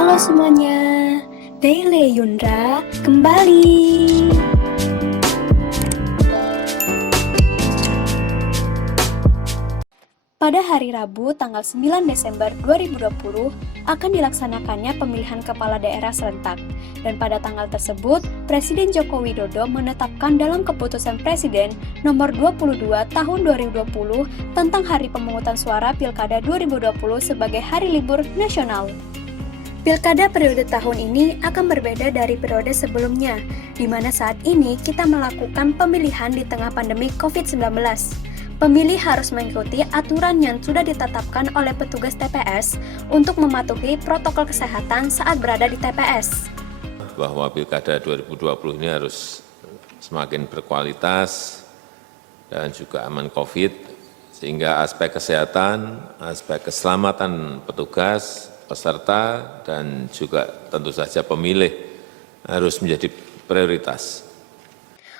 Halo semuanya, Daily Yundra kembali. Pada hari Rabu tanggal 9 Desember 2020 akan dilaksanakannya pemilihan kepala daerah serentak. Dan pada tanggal tersebut, Presiden Joko Widodo menetapkan dalam keputusan Presiden nomor 22 tahun 2020 tentang Hari Pemungutan Suara Pilkada 2020 sebagai hari libur nasional. Pilkada periode tahun ini akan berbeda dari periode sebelumnya, di mana saat ini kita melakukan pemilihan di tengah pandemi COVID-19. Pemilih harus mengikuti aturan yang sudah ditetapkan oleh petugas TPS untuk mematuhi protokol kesehatan saat berada di TPS. Bahwa Pilkada 2020 ini harus semakin berkualitas dan juga aman COVID, sehingga aspek kesehatan, aspek keselamatan petugas, peserta, dan juga tentu saja pemilih harus menjadi prioritas.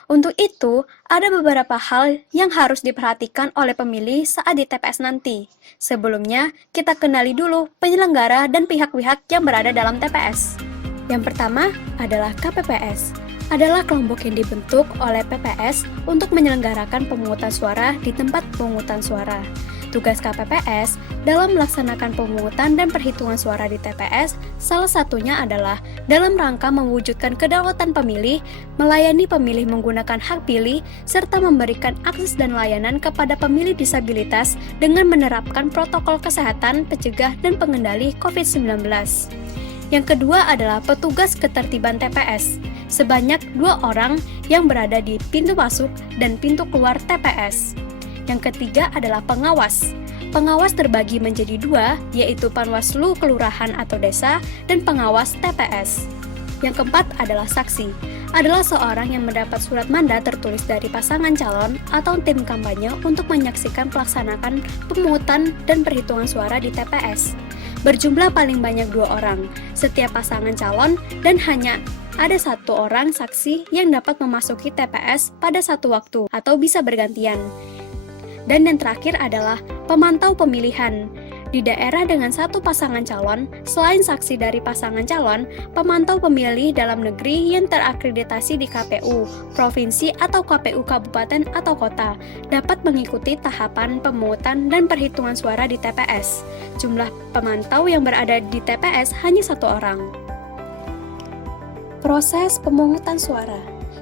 Untuk itu, ada beberapa hal yang harus diperhatikan oleh pemilih saat di TPS nanti. Sebelumnya, kita kenali dulu penyelenggara dan pihak-pihak yang berada dalam TPS. Yang pertama adalah KPPS. Adalah kelompok yang dibentuk oleh PPS untuk menyelenggarakan pemungutan suara di tempat pemungutan suara. Tugas KPPS dalam melaksanakan pemungutan dan perhitungan suara di TPS salah satunya adalah dalam rangka mewujudkan kedaulatan pemilih, melayani pemilih menggunakan hak pilih, serta memberikan akses dan layanan kepada pemilih disabilitas dengan menerapkan protokol kesehatan, pencegah, dan pengendali COVID-19. Yang kedua adalah petugas ketertiban TPS, sebanyak 2 orang yang berada di pintu masuk dan pintu keluar TPS. Yang ketiga adalah pengawas. Pengawas terbagi menjadi 2, yaitu Panwaslu Kelurahan atau Desa dan pengawas TPS. Yang keempat adalah saksi. Adalah seorang yang mendapat surat mandat tertulis dari pasangan calon atau tim kampanye untuk menyaksikan pelaksanaan pemungutan dan perhitungan suara di TPS. Berjumlah paling banyak 2 orang, setiap pasangan calon, dan hanya ada 1 orang saksi yang dapat memasuki TPS pada satu waktu atau bisa bergantian. Dan yang terakhir adalah pemantau pemilihan. Di daerah dengan 1 pasangan calon, selain saksi dari pasangan calon, pemantau pemilih dalam negeri yang terakreditasi di KPU, provinsi atau KPU kabupaten atau kota, dapat mengikuti tahapan pemungutan dan perhitungan suara di TPS. Jumlah pemantau yang berada di TPS hanya 1 orang. Proses pemungutan suara.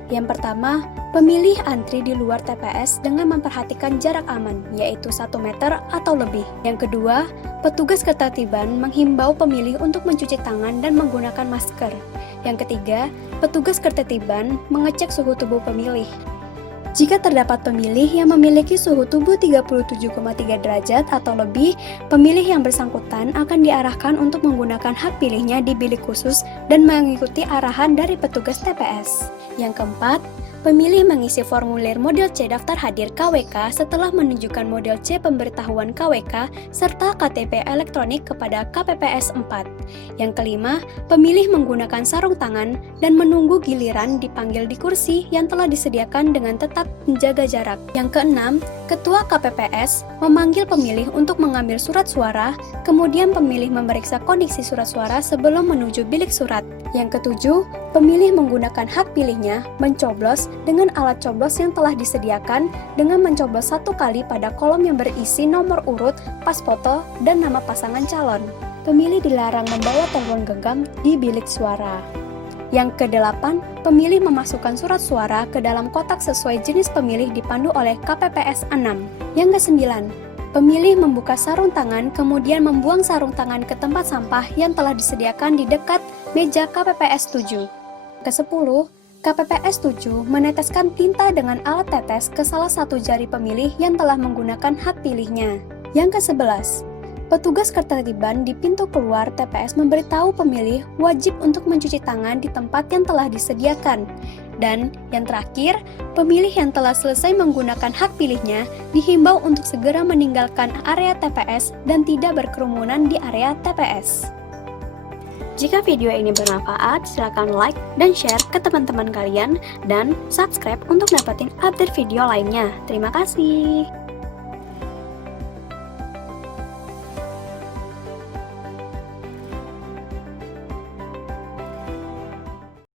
Yang pertama, pemilih antri di luar TPS dengan memperhatikan jarak aman, yaitu 1 meter atau lebih. Yang kedua, petugas ketertiban menghimbau pemilih untuk mencuci tangan dan menggunakan masker. Yang ketiga, petugas ketertiban mengecek suhu tubuh pemilih. Jika terdapat pemilih yang memiliki suhu tubuh 37,3 derajat atau lebih, pemilih yang bersangkutan akan diarahkan untuk menggunakan hak pilihnya di bilik khusus dan mengikuti arahan dari petugas TPS. Yang keempat, pemilih mengisi formulir model C daftar hadir KWK setelah menunjukkan model C pemberitahuan KWK serta KTP elektronik kepada KPPS 4. Yang kelima, pemilih menggunakan sarung tangan dan menunggu giliran dipanggil di kursi yang telah disediakan dengan tetap menjaga jarak. Yang keenam, Ketua KPPS memanggil pemilih untuk mengambil surat suara, kemudian pemilih memeriksa kondisi surat suara sebelum menuju bilik surat. Yang ketujuh, pemilih menggunakan hak pilihnya mencoblos dengan alat coblos yang telah disediakan dengan mencoblos 1 kali pada kolom yang berisi nomor urut, pas foto, dan nama pasangan calon. Pemilih dilarang membawa telepon genggam di bilik suara. Yang kedelapan, pemilih memasukkan surat suara ke dalam kotak sesuai jenis pemilih dipandu oleh KPPS 6. Yang kesembilan, pemilih membuka sarung tangan kemudian membuang sarung tangan ke tempat sampah yang telah disediakan di dekat meja KPPS 7. Ke-10, KPPS 7 meneteskan tinta dengan alat tetes ke salah satu jari pemilih yang telah menggunakan hak pilihnya. Yang ke-11, petugas ketertiban di pintu keluar TPS memberitahu pemilih wajib untuk mencuci tangan di tempat yang telah disediakan. Dan yang terakhir, pemilih yang telah selesai menggunakan hak pilihnya dihimbau untuk segera meninggalkan area TPS dan tidak berkerumunan di area TPS. Jika video ini bermanfaat, silakan like dan share ke teman-teman kalian dan subscribe untuk dapetin update video lainnya. Terima kasih.